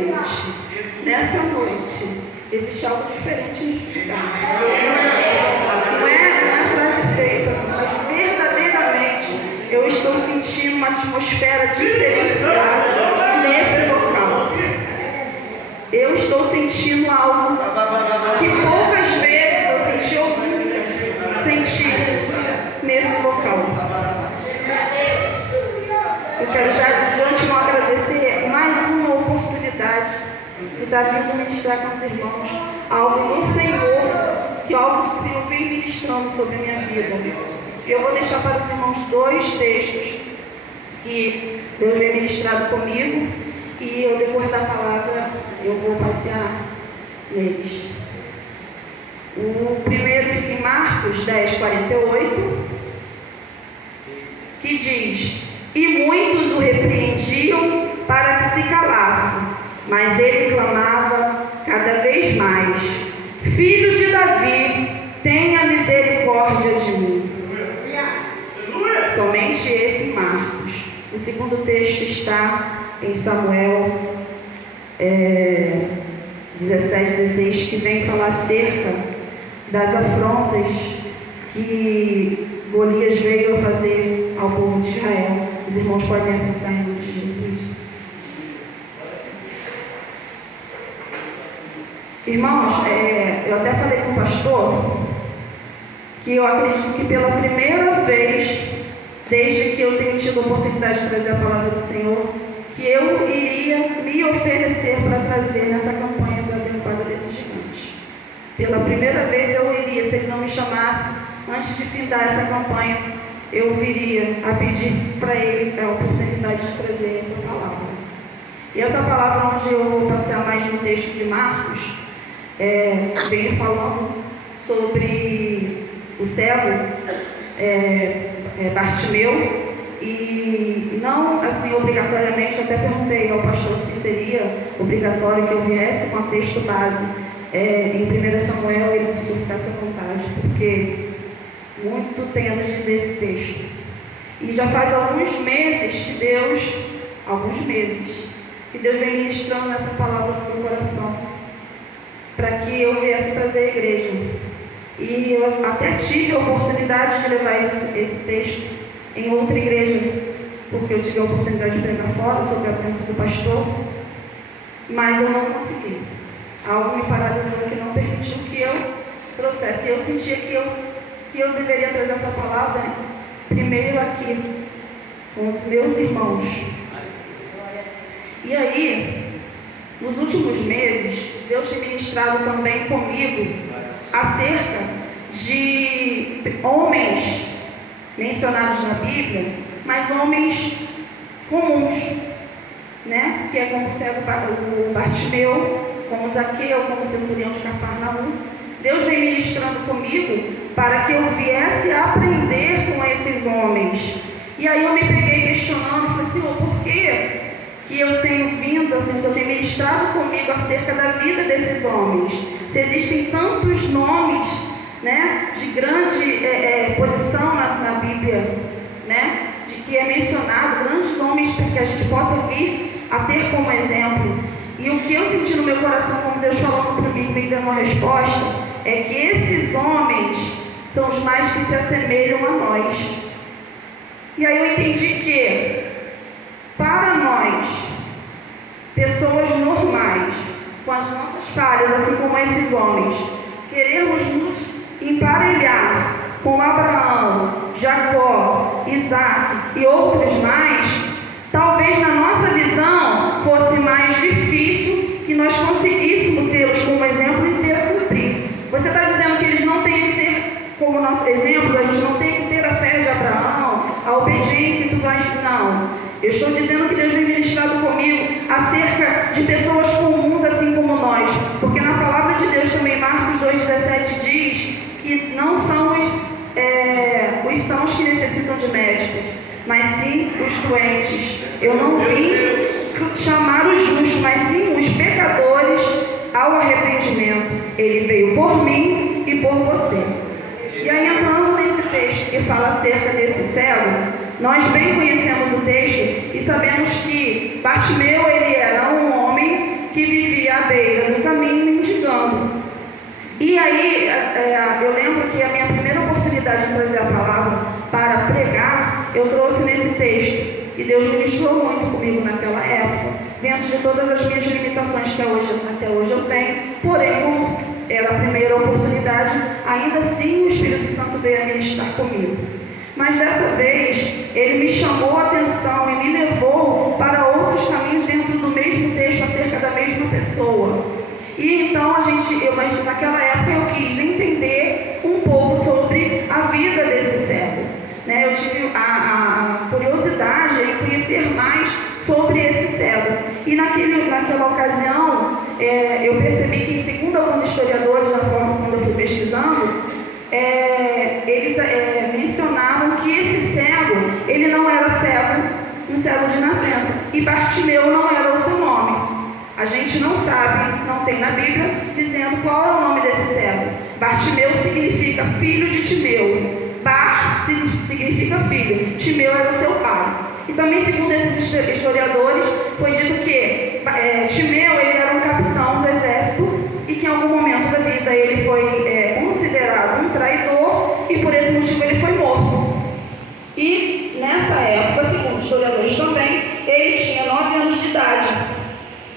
verdadeiramente, nessa noite, existe algo diferente nesse lugar. Não é frase feita, mas verdadeiramente eu estou sentindo uma atmosfera diferenciada nesse local. Eu estou sentindo algo que poucas vezes eu senti ou nunca senti nesse local. Eu quero já de antemão agradecer mais uma oportunidade de estar vindo ministrar com os irmãos algo no Senhor, que algo que o Senhor vem ministrando sobre a minha vida. Eu vou deixar para os irmãos 2 textos que Deus vem ministrado comigo e ao decorrer da palavra eu vou passear neles. O primeiro fica em Marcos 10:48, que diz: e muitos o repreendiam para que se calasse, mas ele clamava cada vez mais: Filho de Davi, tenha misericórdia de mim. Somente esse Marcos. O segundo texto está em Samuel 17:16, que vem falar acerca das afrontas que Golias veio a fazer ao povo de Israel. Os irmãos podem assentar em nome de Jesus. Irmãos, eu até falei com o pastor que eu acredito que pela primeira vez, desde que eu tenho tido a oportunidade de trazer a palavra do Senhor, que eu iria me oferecer para trazer nessa campanha da derrubada desse gigante. Pela primeira vez eu iria, se ele não me chamasse, antes de findar essa campanha, eu viria a pedir para ele a oportunidade de trazer essa palavra. E essa palavra, onde eu vou passear mais no texto de Marcos, vem falando sobre o cego Bartimeu, e não assim obrigatoriamente. Eu até perguntei ao pastor se seria obrigatório que eu viesse com a texto base em 1 Samuel. Ele disse que eu ficasse à vontade, porque muito tem a nos dizer esse texto. E já faz alguns meses que Deus vem ministrando essa palavra no meu coração, para que eu viesse trazer a igreja. E eu até tive a oportunidade de levar esse texto em outra igreja, porque eu tive a oportunidade de pregar fora sobre a bênção do pastor, mas eu não consegui. Algo me paralisou que não permitiu que eu trouxesse. Eu sentia que eu deveria trazer essa palavra primeiro aqui, com os meus irmãos. E aí, nos últimos meses, Deus tem ministrado também comigo acerca de homens mencionados na Bíblia, mas homens comuns, né? Que é como o Bartimeu, como Zaqueu, como o centurião de Cafarnaum. Deus vem ministrando comigo para que eu viesse a aprender com esses homens. E aí eu me peguei questionando, falei: Senhor, por que eu tenho vindo, assim, o Senhor tem ministrado comigo acerca da vida desses homens? Se existem tantos nomes, né, de grande posição na Bíblia, né, de que é mencionado, grandes nomes para que a gente possa vir a ter como exemplo. E o que eu senti no meu coração, como Deus falando para mim, me dando uma resposta, é que esses homens são os mais que se assemelham a nós. E aí eu entendi que, para nós, pessoas normais, com as nossas falhas, assim como esses homens, queremos nos emparelhar com Abraão, Jacó, Isaac e outros mais, talvez na nossa visão fosse mais difícil que nós conseguíssemos tê-los como exemplo e ter a cumprir. Você está dizendo que eles não têm que ser como nosso exemplo, a gente não tem que ter a fé de Abraão, a obediência e tudo mais? Não. Eu estou dizendo que Deus vem ministrado comigo acerca de pessoas comuns assim como nós, porque na palavra de Deus também, Marcos 2,17 diz que não são os sãos que necessitam de médicos, mas sim os doentes. Eu não vim chamar os justos, mas sim os pecadores ao arrependimento. Ele veio por mim e por você. E aí, entrando nesse texto que fala acerca desse cego, nós bem conhecemos o texto e sabemos que Bartimeu, ele era um homem que beira do caminho mendigando. E aí, eu lembro que a minha primeira oportunidade de trazer a palavra para pregar, eu trouxe nesse texto. E Deus ministrou muito comigo naquela época, dentro de todas as minhas limitações que até hoje eu tenho. Porém, como era a primeira oportunidade, ainda assim o Espírito Santo veio a ministrar comigo. Mas dessa vez, ele me chamou a atenção e me levou para outros caminhos dentro do mesmo texto, acerca da mesma pessoa. E então, mas naquela época eu quis entender um pouco sobre a vida desse cego. Eu tive a curiosidade em conhecer mais sobre esse cego. E naquela ocasião, eu percebi que, segundo alguns historiadores, na forma como eu fui pesquisando, eles mencionavam que esse cego, ele não era cego, um cego de nascença. E Bartimeu não era o seu nome. A gente não sabe, não tem na Bíblia, dizendo qual é o nome desse cego. Bartimeu significa filho de Timeu. Bar significa filho. Timeu era o seu pai. E também, segundo esses historiadores, foi dito que Timeu ele era um capitão do exército e que em algum momento da vida ele foi considerado um traidor e por esse motivo ele foi morto. E nessa época, segundo os historiadores também, ele tinha 9 anos de idade.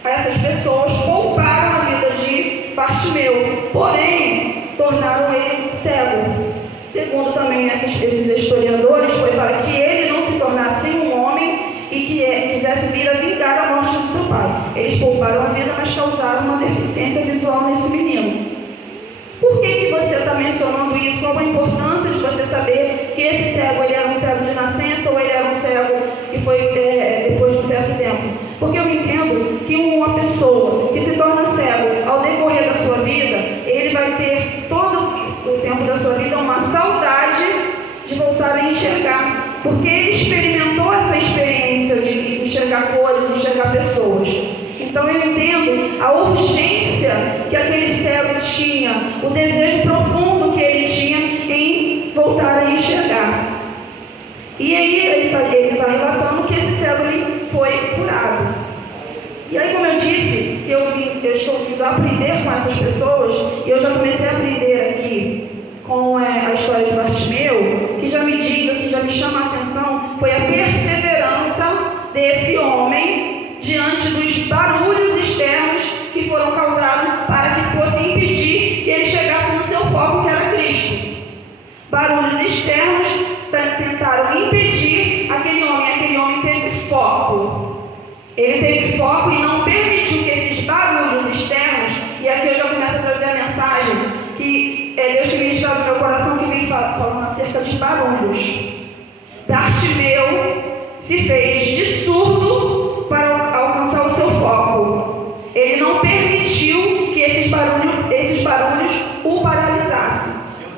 Essas pessoas pouparam a vida de Bartimeu, porém tornaram ele cego. Segundo também esses historiadores, foi para que ele não se tornasse um homem e que quisesse vir a vingar a morte do seu pai. Eles pouparam a vida, mas causaram uma deficiência visual nesse menino. Por que você está mencionando isso? Qual a importância de você saber que esse cego ele era um cego de nascença ou ele era um cego que foi depois de um certo tempo? Porque eu entendo que uma pessoa que se torna cego ao decorrer da sua vida, ele vai ter todo o tempo da sua vida uma saudade de voltar a enxergar, porque ele experimentou essa experiência de enxergar coisas, enxergar pessoas. Então eu entendo a urgência que aquele cego tinha, o desejo profundo que ele tinha em voltar a enxergar. E aí ele está relatando que esse cego ele foi curado. E aí, como eu disse, eu estou vindo aprender com essas pessoas, e eu já comecei a aprender aqui com a história de Bartimeu, que já me diz, assim, já me chama a atenção, foi a perseverança desse homem diante dos barulhos externos que foram causados para que fosse impedir que ele chegasse no seu foco, que era Cristo. Barulhos externos tentaram impedir aquele homem teve foco. Ele teve foco e não permitiu que esses barulhos externos, e aqui eu já começo a trazer a mensagem que Deus tem ministrado no meu coração, que vem falando acerca de barulhos. Bartimeu se fez de surdo para alcançar o seu foco. Ele não permitiu que esses barulhos o paralisassem.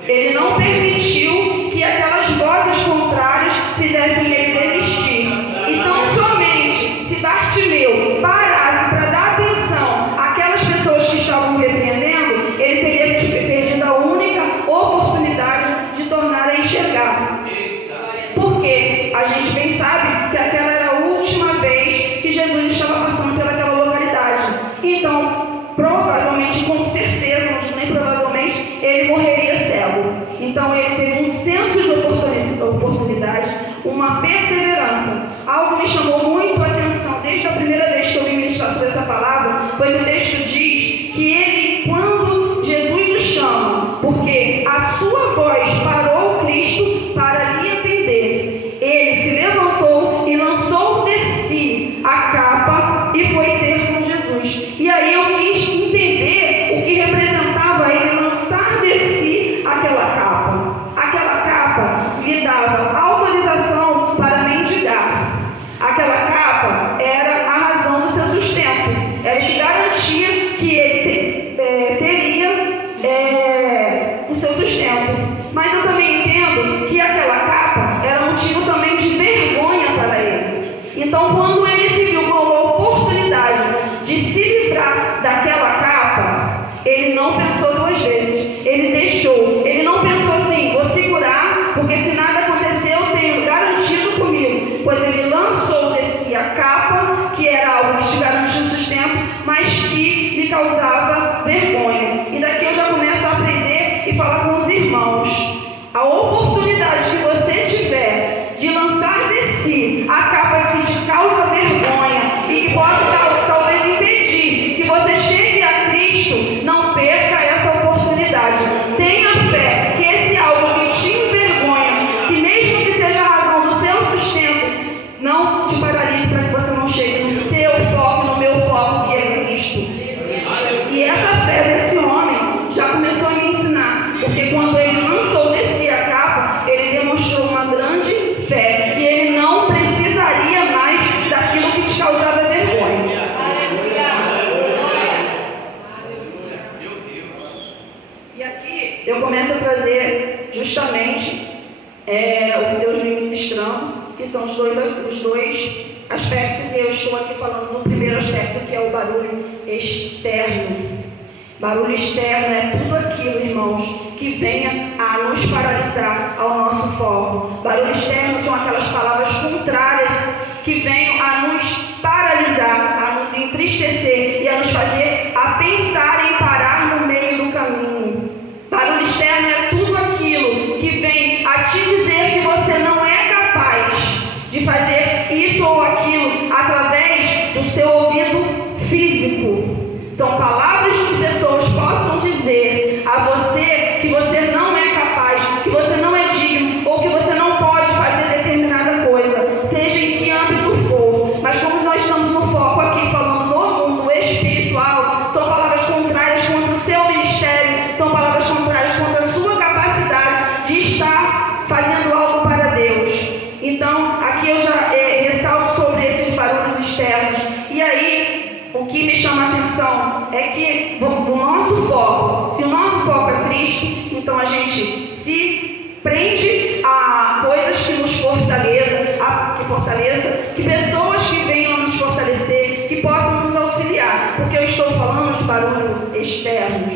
Ele não permitiu que aquelas vozes contrárias fizessem ele desistir. Então, somente se Bartimeu parasse para dar atenção àquelas pessoas que estavam repreendendo, ele teria perdido a única oportunidade de tornar a enxergar. Porque a gente bem sabe que aquela era a última vez que Jesus estava passando pelaquela localidade. Então, provavelmente, com certeza, não digo nem provavelmente, ele morreria cego. Então, ele teve um senso de oportunidade, uma perseverança. Algo me chamou muito a atenção desde a primeira vez que eu vim ministrar sobre essa palavra, foi que o texto diz que ele, quando Jesus o chama, porque a sua voz parou Cristo para lhe atender, ele se levantou e lançou de si a capa e foi ter com Jesus. E aí eu quis entender o que representava ele lançar de si aquela capa. Aquela capa lhe dava autorização para mendigar. Aquela capa era a razão do seu sustento. Era o que garantia que ele teria o seu sustento. Mas eu também entendo que aquela capa era motivo também de vergonha para ele. Então, quando ele se viu com a oportunidade de se livrar daquela capa, ele não pensou 2 vezes. Ele deixou. Ele não pensou assim, vou segurar, porque se nada acontecer, eu tenho garantido comigo. Pois ele lançou de si a capa, que era algo que te garantia o sustento, mas que lhe causava vergonha. E daqui eu já começo a aprender e falar com os irmãos. A oportunidade que você tiver de lançar de si a capa que te causa vergonha e que possa talvez impedir que você chegue a Cristo, não perca essa oportunidade. Tenha fé que esse algo que te envergonha, que mesmo que seja a razão do seu sustento, não te paralise para que você não chegue no seu foco, no meu foco, que é Cristo. E essa fé desse homem já começou a me ensinar, porque quando ele lançou de si a capa, ele demonstrou uma grande fé, que ele não precisaria mais daquilo que te causava vergonha. E aqui eu começo a trazer justamente o que Deus vem ministrando, que são os dois aspectos, e eu estou aqui falando do primeiro aspecto, que é o barulho externo. Barulho externo é tudo aquilo, irmãos, que venha a nos paralisar ao nosso foco. Barulho externo são aquelas palavras contrárias que venham a nos paralisar, a nos entristecer e a nos fazer a pensar em parar no meio do caminho. Barulho externo é tudo aquilo que vem a te dizer que você não é capaz de fazer isso ou aquilo através do seu ouvido físico. São palavras que pessoas possam dizer a você que você não é capaz, que você não é digno ou que você não pode fazer determinada coisa, seja em que âmbito for. Mas como nós estamos no foco aqui falando no mundo espiritual, são palavras contrárias contra o seu ministério, são palavras contrárias contra a sua capacidade de estar fazendo algo para Deus. Então, aqui eu já ressalto sobre esses barulhos externos. E aí, o que me chama a atenção é que o nosso foco, se o nosso foco é Cristo, então a gente se prende a coisas que nos fortaleça, que pessoas que venham nos fortalecer, que possam nos auxiliar, porque eu estou falando de barulhos externos.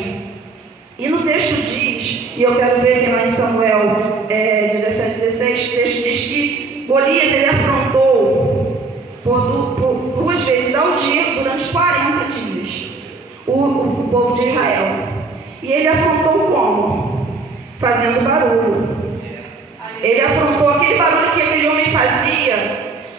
E no texto diz, e eu quero ver aqui lá em Samuel 17:16, o texto diz que Golias ele afrontou por 2 vezes ao dia durante 40 dias o povo de Israel. E ele afrontou como? Fazendo barulho. Ele afrontou aquele barulho que aquele homem fazia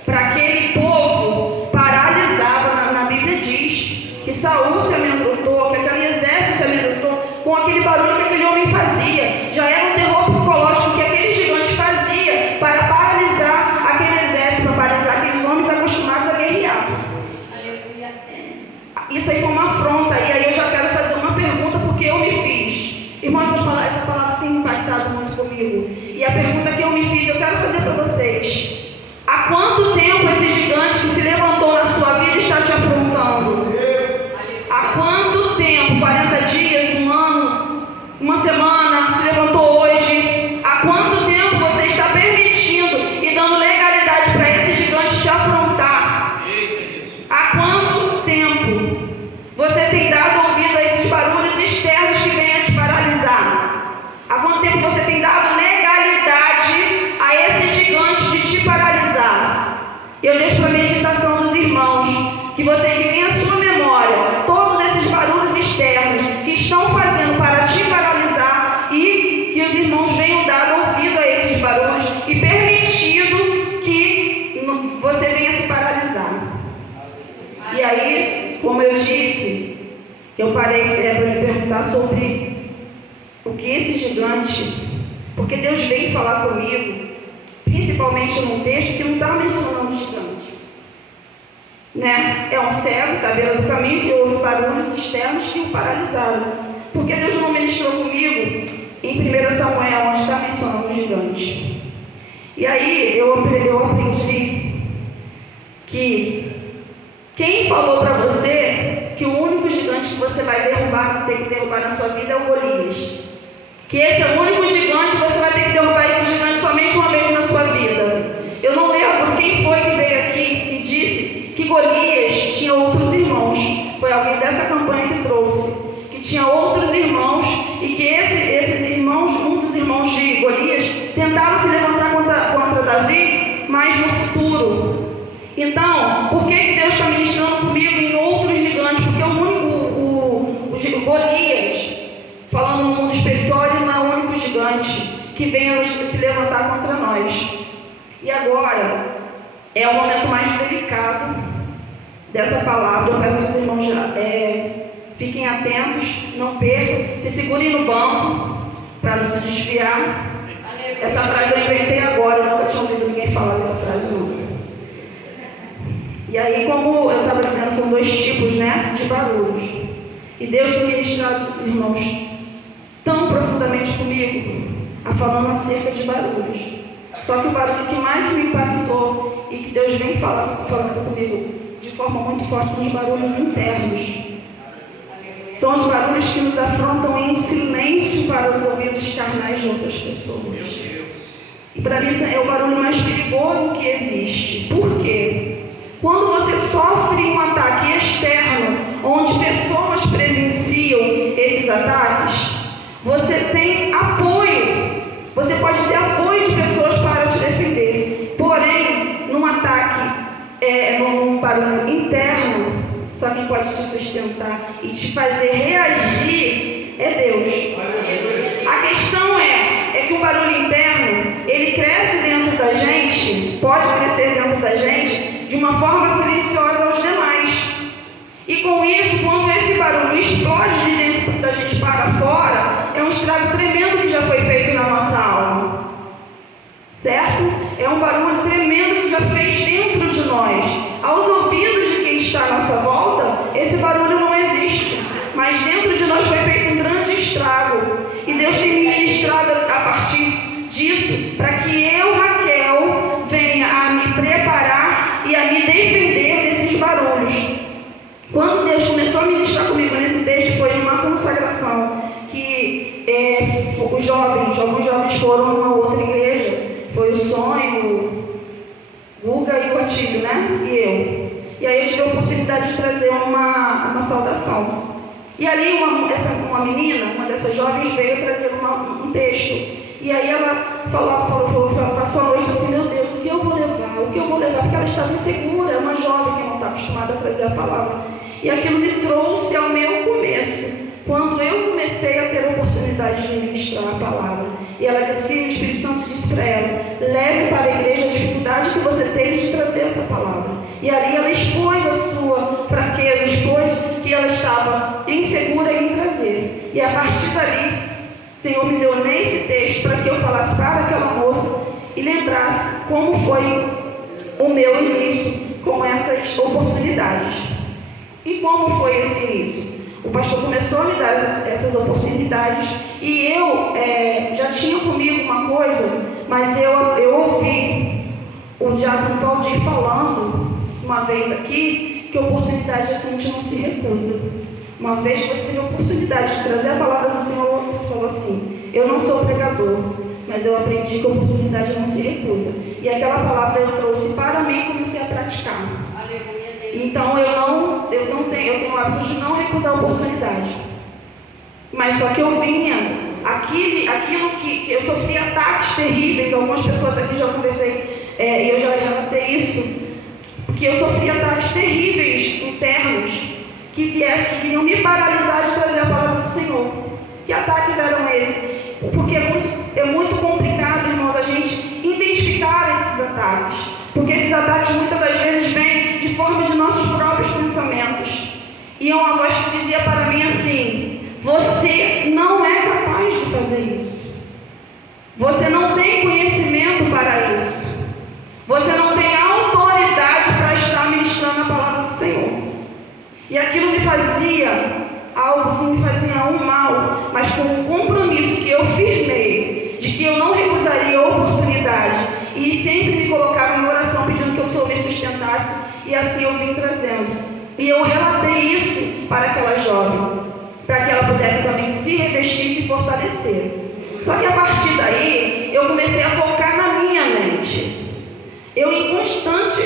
para aquele povo, paralisava. Na Bíblia diz que Saul se amedrontou, que aquele exército se amedrontou com aquele barulho que aquele homem fazia. Já era um terror psicológico que aquele gigante fazia para paralisar aquele exército, para paralisar aqueles homens acostumados a guerrear. Isso aí foi uma afronta, e aí eu já quero fazer uma pergunta, porque eu me fiz. Irmãos, essa palavra tem impactado muito comigo. E a pergunta que eu me fiz, eu quero fazer para vocês. Há quanto tempo esse gigante que se levantou na sua vida está te afrontando? Há quanto tempo? 40 dias, um ano, uma semana, se levantou hoje? Há quanto tempo você está permitindo e dando legalidade para esse gigante te afrontar? Há quanto tempo você tem dado ouvido a esses barulhos externos que vêm a te paralisar? Há quanto tempo você tem dado legalidade a esses gigantes de te paralisar? Eu deixo a meditação dos irmãos, que você que tem a sua memória, todos esses barulhos externos que estão fazendo para te paralisar, e que os irmãos venham dar ouvido a esses barulhos e permitido que você venha se paralisar. E aí, como eu disse, eu parei para me perguntar sobre o que esse gigante, porque Deus veio falar comigo, principalmente num texto que não está mencionando gigante. É um cego, está à beira do caminho, que ouve barulhos externos que o paralisaram. Porque Deus não ministrou comigo em 1 Samuel, onde está mencionando gigante. E aí eu aprendi que quem falou para você que o único gigante que você vai derrubar, ter que derrubar na sua vida é o Golias. Que esse é o único gigante que você vai ter que derrubar esse gigante somente uma vez na sua vida. Eu não lembro quem foi que veio aqui e disse que Golias tinha outros irmãos. Foi alguém dessa campanha que trouxe. Que tinha outros irmãos e que esses irmãos, um dos irmãos de Golias, tentaram se levantar contra Davi, mas no futuro. Então, por que Deus está ministrando comigo em outros gigantes? Porque o Golias, falando no mundo espiritual, ele não é o único gigante que venha se levantar contra nós. E agora é o momento mais delicado dessa palavra. Eu peço que os irmãos fiquem atentos, não percam, se segurem no banco para não se desviar. Essa frase eu inventei agora, eu nunca tinha ouvido ninguém falar dessa frase não. E aí, como eu estava dizendo, são dois tipos, né, de barulhos. E Deus tem ministrado, irmãos, tão profundamente comigo, falando acerca de barulhos. Só que o barulho que mais me impactou e que Deus vem falando comigo de forma muito forte são os barulhos internos. São os barulhos que nos afrontam em silêncio para os ouvidos carnais de outras pessoas. E para mim é o barulho mais perigoso que existe. Por quê? Quando você sofre um ataque externo, onde pessoas presenciam esses ataques, você tem apoio. Você pode ter apoio de pessoas para te defender. Porém, num ataque, num barulho interno, só quem pode te sustentar e te fazer reagir é Deus. A questão é que o barulho interno, ele cresce dentro da gente, pode crescer dentro da gente, de uma forma silenciosa aos demais. E com isso, quando esse barulho explode de dentro da gente para fora, é um estrago tremendo que já foi feito na nossa alma. Certo? É um barulho tremendo que já fez dentro de nós. Aos ouvidos de quem está à nossa volta, esse barulho não existe. Mas dentro de nós foi feito um grande estrago. E Deus tem me ministrado a partir disso, para que eu, Raquel, venha a me preparar e a me defender desses barulhos. Quando Deus começou a ministrar comigo nesse texto, foi uma consagração que alguns jovens foram numa outra igreja. Foi o Sonho, Guga e Cotilho, né? E eu. E aí eu tive a oportunidade de trazer uma saudação. E ali uma menina, uma dessas jovens, veio trazer um texto. E aí ela passou a noite assim, meu Deus, o que eu vou levar? O que eu vou levar? Porque ela estava insegura, uma jovem que não está acostumada a trazer a palavra. E aquilo me trouxe ao meu começo, quando eu comecei a ter a oportunidade de ministrar a palavra. E ela disse, o Espírito Santo disse para ela, leve para a igreja a dificuldade que você teve de trazer essa palavra. E ali ela expôs a sua fraqueza, expôs que ela estava insegura em trazer. E a partir dali, o Senhor me deu nesse texto para que eu falasse para aquela moça e lembrasse como foi o meu início com essas oportunidades. E como foi esse início? O pastor começou a me dar essas oportunidades e eu já tinha comigo uma coisa, mas eu ouvi o diácono Valdir falando uma vez aqui que oportunidade assim a gente não se recusa. Uma vez que você teve a oportunidade de trazer a palavra do Senhor, você falou assim, eu não sou pregador, mas eu aprendi que a oportunidade não se recusa. E aquela palavra eu trouxe para mim e comecei a praticar. Então eu tenho o hábito de não recusar a oportunidade. Mas só que eu vinha, aquilo que eu sofri ataques terríveis, algumas pessoas aqui já conversei, e eu já relatei isso, porque eu sofri ataques terríveis internos, que queriam me paralisar de trazer a palavra do Senhor. Que ataques eram esses? Porque é muito complicado, irmãos, a gente identificar esses ataques. Porque esses ataques muitas das vezes vêm de forma de nossos próprios pensamentos. E uma voz que dizia para mim assim, você não é capaz de fazer isso. Você não tem conhecimento para isso. Você não tem autoridade para estar ministrando a palavra do Senhor. E aquilo me fazia algo, assim, me fazia um mal, mas com um compromisso que eu firmei, de que eu não recusaria a oportunidade, e sempre me colocava em oração pedindo que o Senhor me sustentasse, e assim eu vim trazendo. E eu relatei isso para aquela jovem, para que ela pudesse também se revestir e se fortalecer. Só que a partir daí, eu comecei a focar na minha mente. Eu, em constante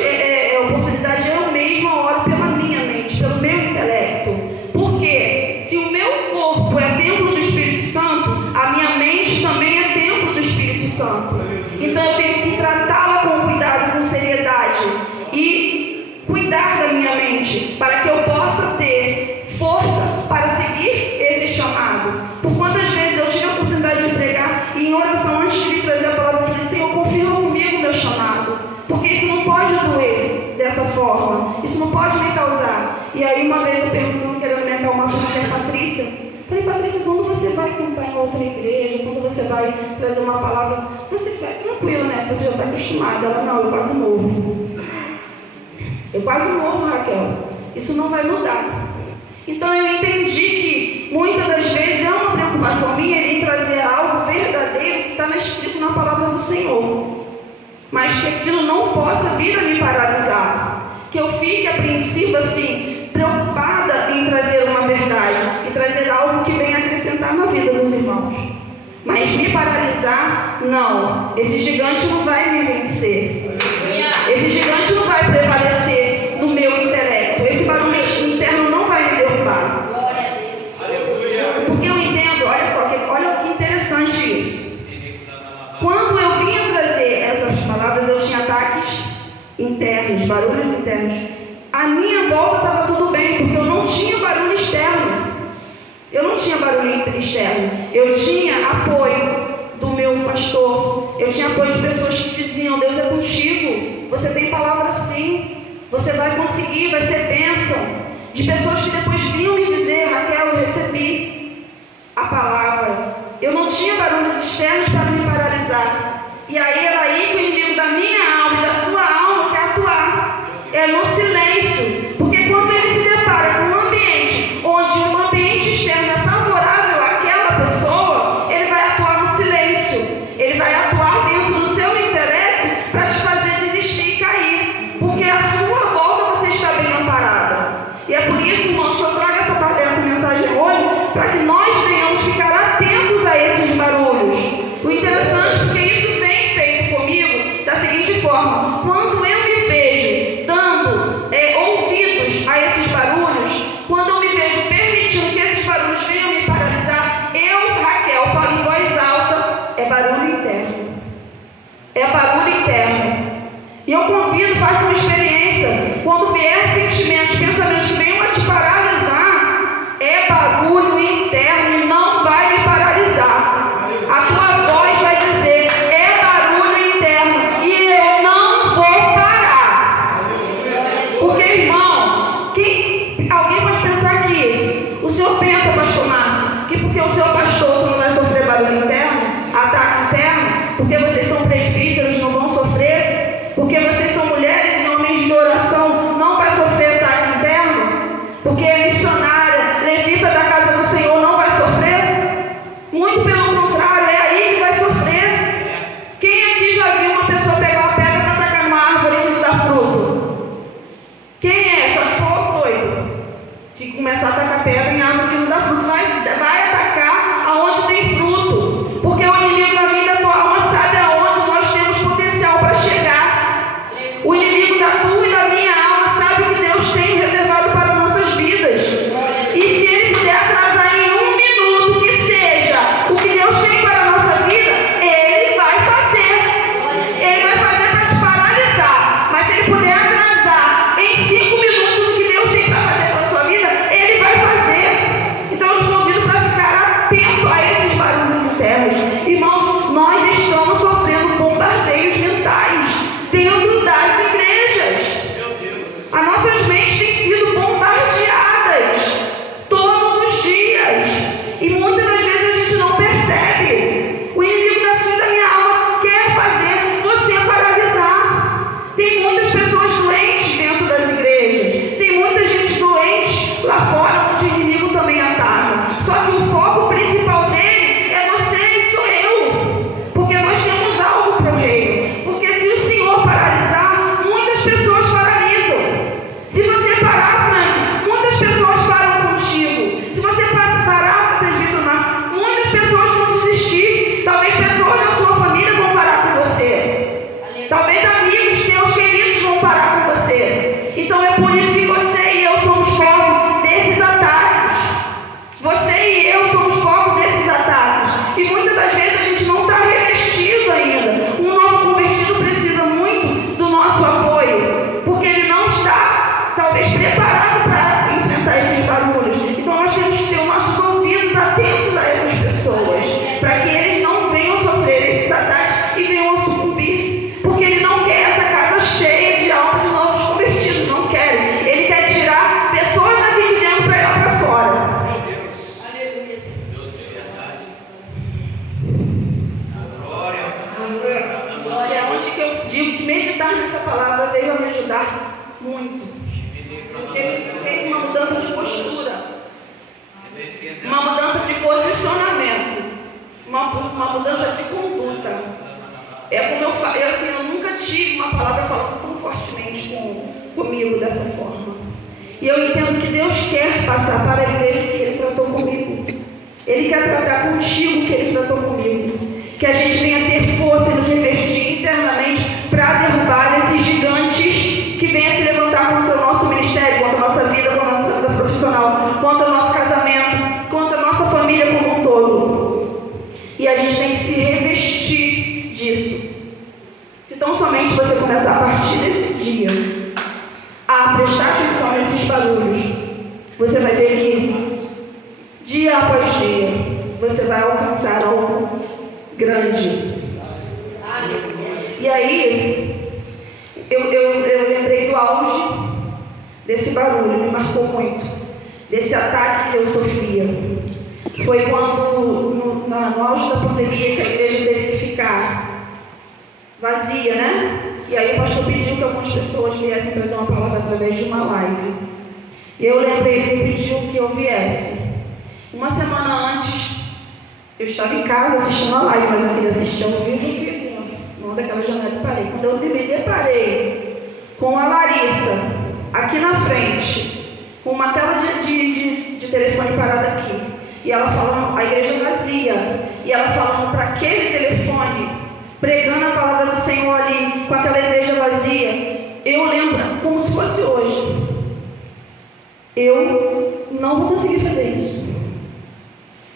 oportunidade, eu mesma oro pela minha mente, pelo meu intelecto. Porque se o meu corpo é templo do Espírito Santo, a minha mente também é templo do Espírito Santo. Então eu tenho que tratá-la com cuidado, com seriedade e cuidar da minha mente para que eu possa ter força para seguir Falei, Patrícia, quando você vai cantar em outra igreja, quando você vai trazer uma palavra, você fica tranquilo, né? Você já está acostumada. Ela, não, eu quase morro. Eu quase morro, Raquel. Isso não vai mudar. Então eu entendi que muitas das vezes é uma preocupação minha em trazer algo verdadeiro que está escrito na palavra do Senhor. Mas que aquilo não possa vir a me paralisar. Que eu fique apreensiva, assim, preocupada em trazer uma verdade e trazer algo que venha acrescentar na vida dos irmãos. Mas me paralisar, não. Esse gigante não vai me vencer. Esse gigante não vai prevalecer no meu intelecto. Esse barulho interno não vai me derrubar. Porque eu entendo, olha só, olha que interessante isso. Quando eu vinha trazer essas palavras, eu tinha ataques internos, barulhos internos. A minha volta estava tudo bem, porque eu não tinha barulho externo. Eu não tinha barulho externo. Eu tinha apoio do meu pastor. Eu tinha apoio de pessoas que diziam, Deus é contigo. Você tem palavra sim. Você vai conseguir, vai ser bênção. De pessoas que depois vinham me dizer, Raquel, eu recebi a palavra. Eu não tinha barulhos externos para me paralisar. E aí era aí que o inimigo da minha alma e da sua alma quer atuar. É no silêncio. Porque quando ele se depara com um ambiente onde o ambiente externo é favorável àquela pessoa, ele vai atuar no silêncio. Ele vai atuar dentro do seu intelecto para te fazer desistir e cair. Porque a sua volta você está bem amparada. E é por isso, irmãos, que eu trago essa mensagem hoje, para que nós venhamos ficar atentos a esses barulhos. O interessante é porque isso vem feito comigo da seguinte forma: quando eu me vejo dando ouvidos a esses barulhos, quando eu me vejo permitindo que esses barulhos venham me paralisar, eu, Raquel, falo em voz alta, é barulho interno. É barulho interno. E eu convido, faça uma experiência. Quando vier sentimentos, pensamentos que venham a te paralisar, é barulho interno e não vai me paralisar. A tua voz vai dizer, é barulho interno e eu não vou parar. Porque, irmão, alguém pode pensar que o senhor pensa, pastor Márcio, que porque o seu pastor não vai sofrer barulho interno, ataque interno, porque vocês são presbíteros, não vão sofrer, porque vocês são mulheres e homens de oração, não vai sofrer ataque interno, porque é missionária, levita da casa do Senhor, não vai sofrer. Muito pelo contrário, é aí que vai sofrer. Quem aqui já viu uma pessoa pegar uma pedra para atacar numa árvore que não dá fruto? Quem é? Só se for doido. Se começar a atacar pedra em árvore que não dá fruto, vai atacar aonde tem fruto. Porque o inimigo da vida da tua alma sabe aonde uma mudança de posicionamento, uma mudança de conduta. É como eu falo, eu nunca tive uma palavra falando tão fortemente comigo dessa forma. E eu entendo que Deus quer passar para a igreja que Ele tratou comigo. Ele quer tratar contigo o que Ele tratou comigo. Que a gente venha ter força e nos revestir internamente para derrubar esses gigantes que venham se levantar contra o nosso ministério, contra a nossa vida, contra a nossa vida profissional, contra o nosso casamento, contra a nossa família como um todo. E a gente tem que se revestir disso. Se tão somente você começar a partir desse dia a prestar atenção nesses barulhos, você vai ver que dia após dia você vai alcançar algo grande. E aí eu lembrei do auge desse barulho, me marcou muito, desse ataque que eu sofria. Foi quando no auge da pandemia que a igreja teve que ficar vazia, né? E aí o pastor pediu que algumas pessoas viessem trazer uma palavra através de uma live. E eu lembrei que ele pediu que eu viesse. Uma semana antes, eu estava em casa assistindo a live, mas eu queria assistir ao vivo, não daquela janela que parei. Quando eu me deparei com a Larissa aqui na frente, com uma tela de telefone parada aqui, e ela falando, a igreja vazia, e ela falando para aquele telefone, pregando a palavra do Senhor ali, com aquela igreja vazia, eu lembro como se fosse hoje. Eu não vou conseguir fazer isso.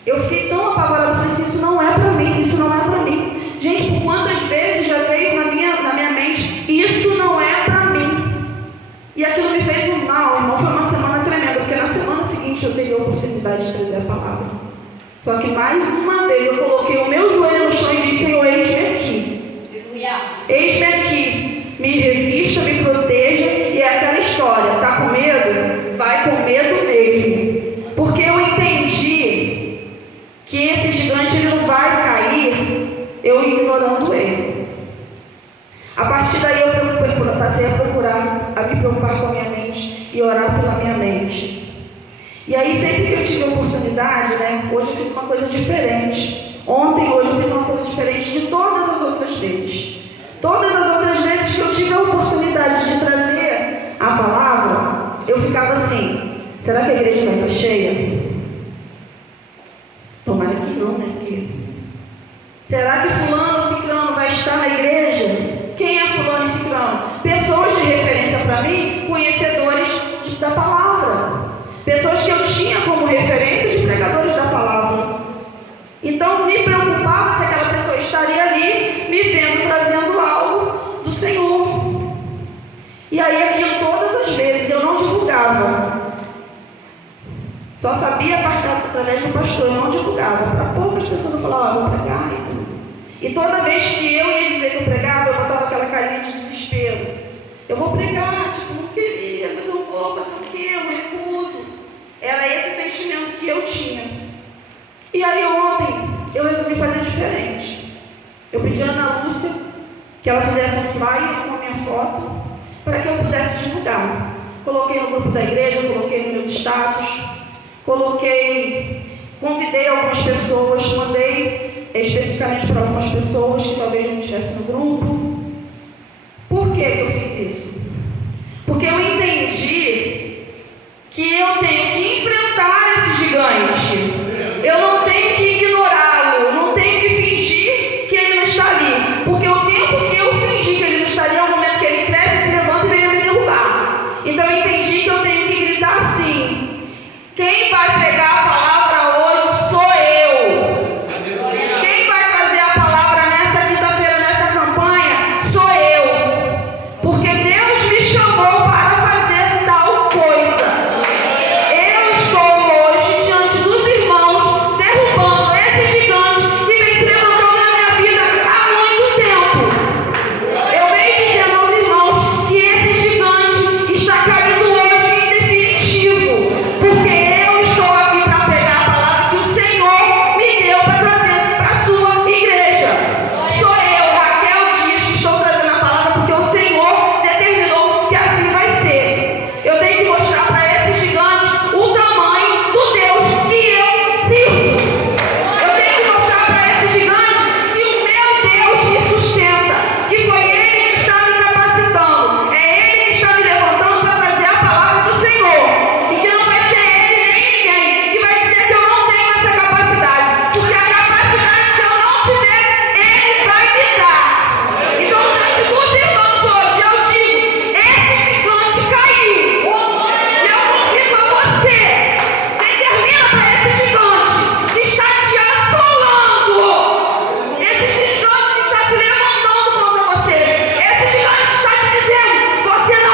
Eu fiquei tão apavorada, falei assim, isso não é para mim, isso não é para mim. Gente, por quantas vezes já veio na minha mente, isso não é para mim. E aquilo me fez um mal, irmão, foi uma semana tremenda, porque na semana seguinte eu teria a oportunidade de trazer a palavra. Só que mais uma vez eu coloquei o meu joelho no chão e disse, Senhor, eis-me aqui. Eis-me aqui, me revista, me proteja, e é aquela história, tá com medo? Vai com medo mesmo. Porque eu entendi que esse gigante ele não vai cair eu ignorando ele. A partir daí eu passei a procurar, a me preocupar com a minha mente e orar pela minha mente. E aí sempre que eu tive a oportunidade, né, hoje eu fiz uma coisa diferente. Ontem, hoje eu fiz uma coisa diferente de todas as outras vezes. Todas as outras vezes que eu tive a oportunidade de trazer a palavra, eu ficava assim, será que a igreja vai estar cheia? Tomara que não, né? Será que fulano ou ciclano vai estar na igreja? Quem é fulano e ciclano? Pessoas de referência para mim, conhecedores da palavra. Pessoas que eu tinha como referência de pregadores da palavra. Então me preocupava se aquela pessoa estaria ali, me vendo, trazendo algo do Senhor. E aí aquilo todas as vezes eu não divulgava. Só sabia através do pastor, eu não divulgava. Para poucas pessoas eu falava, vou pregar. E toda vez que eu ia dizer que eu pregava, eu botava aquela carinha de desespero. Eu vou pregar, tipo, não queria, mas eu vou fazer o quê? Eu me recuso. Era esse sentimento que eu tinha. E aí ontem, eu resolvi fazer diferente. Eu pedi a Ana Lúcia que ela fizesse um flyer com a minha foto, para que eu pudesse divulgar. Coloquei no grupo da igreja, coloquei nos meus status, convidei algumas pessoas, mandei especificamente para algumas pessoas que talvez não estivessem no grupo. Por que eu fiz isso? Porque eu entendi que eu tenho que enfrentar esse gigante.